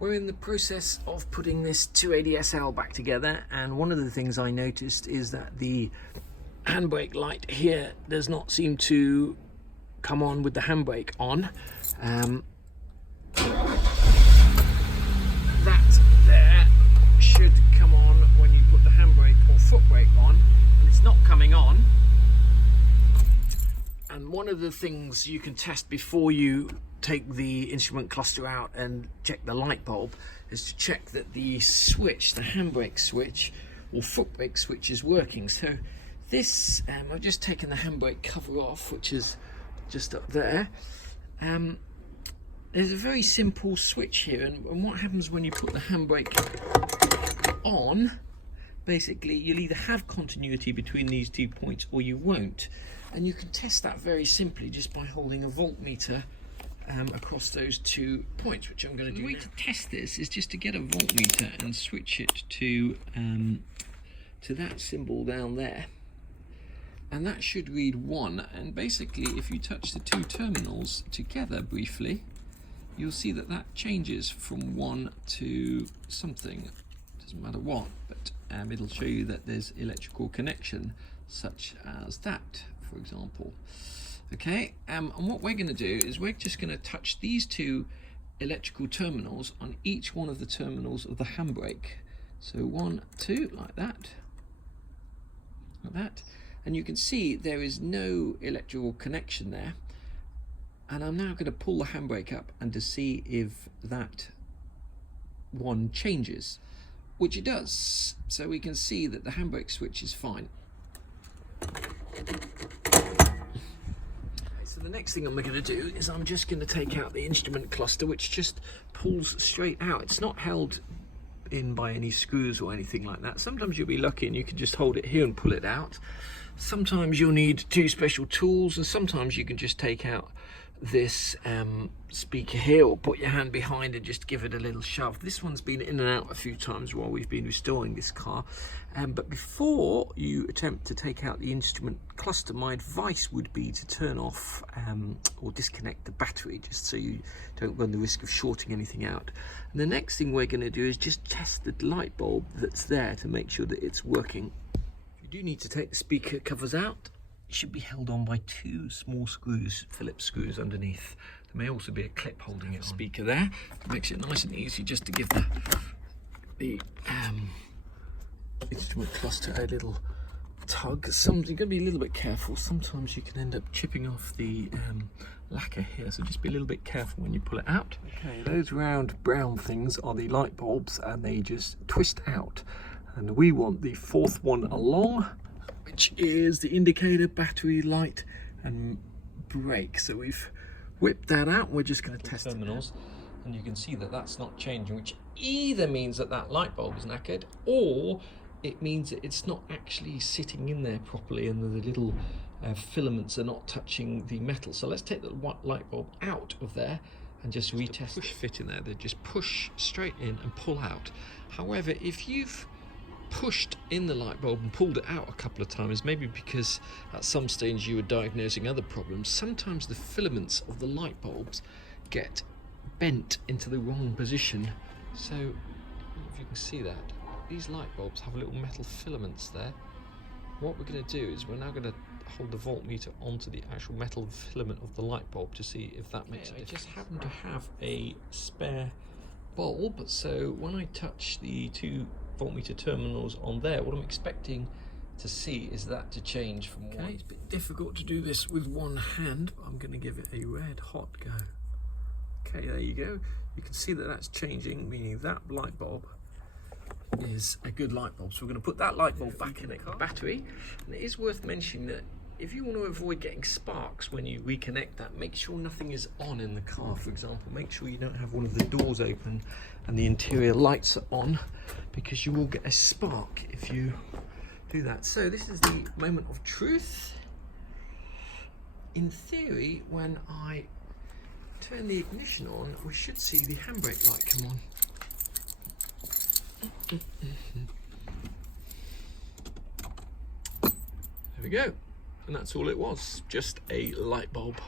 We're in the process of putting this 280SL back together, and one of the things I noticed is that the handbrake light here does not seem to come on with the handbrake on. That there should come on when you put the handbrake or foot brake on, and it's not coming on. And one of the things you can test before you take the instrument cluster out and check the light bulb is to check that the switch, the handbrake switch or foot brake switch, is working. So this, I've just taken the handbrake cover off, which is just up there. There's a very simple switch here, and what happens when you put the handbrake on, basically you'll either have continuity between these 2 points or you won't. And you can test that very simply just by holding a voltmeter across those 2 points, which I'm going to do. The way to test this is just to get a voltmeter and switch it to that symbol down there, and that should read 1. And basically, if you touch the 2 terminals together briefly, you'll see that that changes from 1 to something. Doesn't matter what, but it'll show you that there's electrical connection, such as that, for example. Okay, and what we're going to do is we're just going to touch these 2 electrical terminals on each one of the terminals of the handbrake. So 1, 2, like that, and you can see there is no electrical connection there. And I'm now going to pull the handbrake up and to see if that one changes, which it does. So we can see that the handbrake switch is fine. So the next thing I'm going to do is I'm just going to take out the instrument cluster, which just pulls straight out. It's not held in by any screws or anything like that. Sometimes you'll be lucky and you can just hold it here and pull it out. Sometimes you'll need 2 special tools, and sometimes you can just take out this speaker here or put your hand behind and just give it a little shove. This one's been in and out a few times while we've been restoring this car, but before you attempt to take out the instrument cluster, my advice would be to turn off or disconnect the battery, just so you don't run the risk of shorting anything out. And the next thing we're going to do is just test the light bulb that's there to make sure that it's working. If you do need to take the speaker covers out, it should be held on by 2 small screws, Phillips screws underneath. There may also be a clip holding it. Speaker there. It makes it nice and easy just to give the instrument cluster a little tug. You're going to be a little bit careful. Sometimes you can end up chipping off the lacquer here, so just be a little bit careful when you pull it out. Okay, those round brown things are the light bulbs, and they just twist out. And we want the 4th one along, which is the indicator, battery, light and brake. So we've whipped that out. We're just going to test terminals, and you can see that that's not changing, which either means that that light bulb is knackered, or it means that it's not actually sitting in there properly and the little filaments are not touching the metal. So let's take the light bulb out of there and just retest. Push fit in there, they just push straight in and pull out. However, if you've pushed in the light bulb and pulled it out a couple of times, maybe because at some stage you were diagnosing other problems, sometimes the filaments of the light bulbs get bent into the wrong position. So if you can see that, these light bulbs have little metal filaments there. What we're going to do is we're now going to hold the voltmeter onto the actual metal filament of the light bulb to see if that makes a difference. I just happen to have a spare bulb, so when I touch the 2 voltmeter terminals on there, what I'm expecting to see is that to change from 1. It's a bit difficult to do this with one hand, but I'm going to give it a red hot go. Okay, there you go. You can see that that's changing, meaning that light bulb is a good light bulb. So we're going to put that light bulb back in the battery. And it is worth mentioning that if you want to avoid getting sparks when you reconnect that, make sure nothing is on in the car. For example, make sure you don't have one of the doors open and the interior lights are on, because you will get a spark if you do that. So this is the moment of truth. In theory, when I turn the ignition on, we should see the handbrake light come on. There we go. And that's all it was, just a light bulb.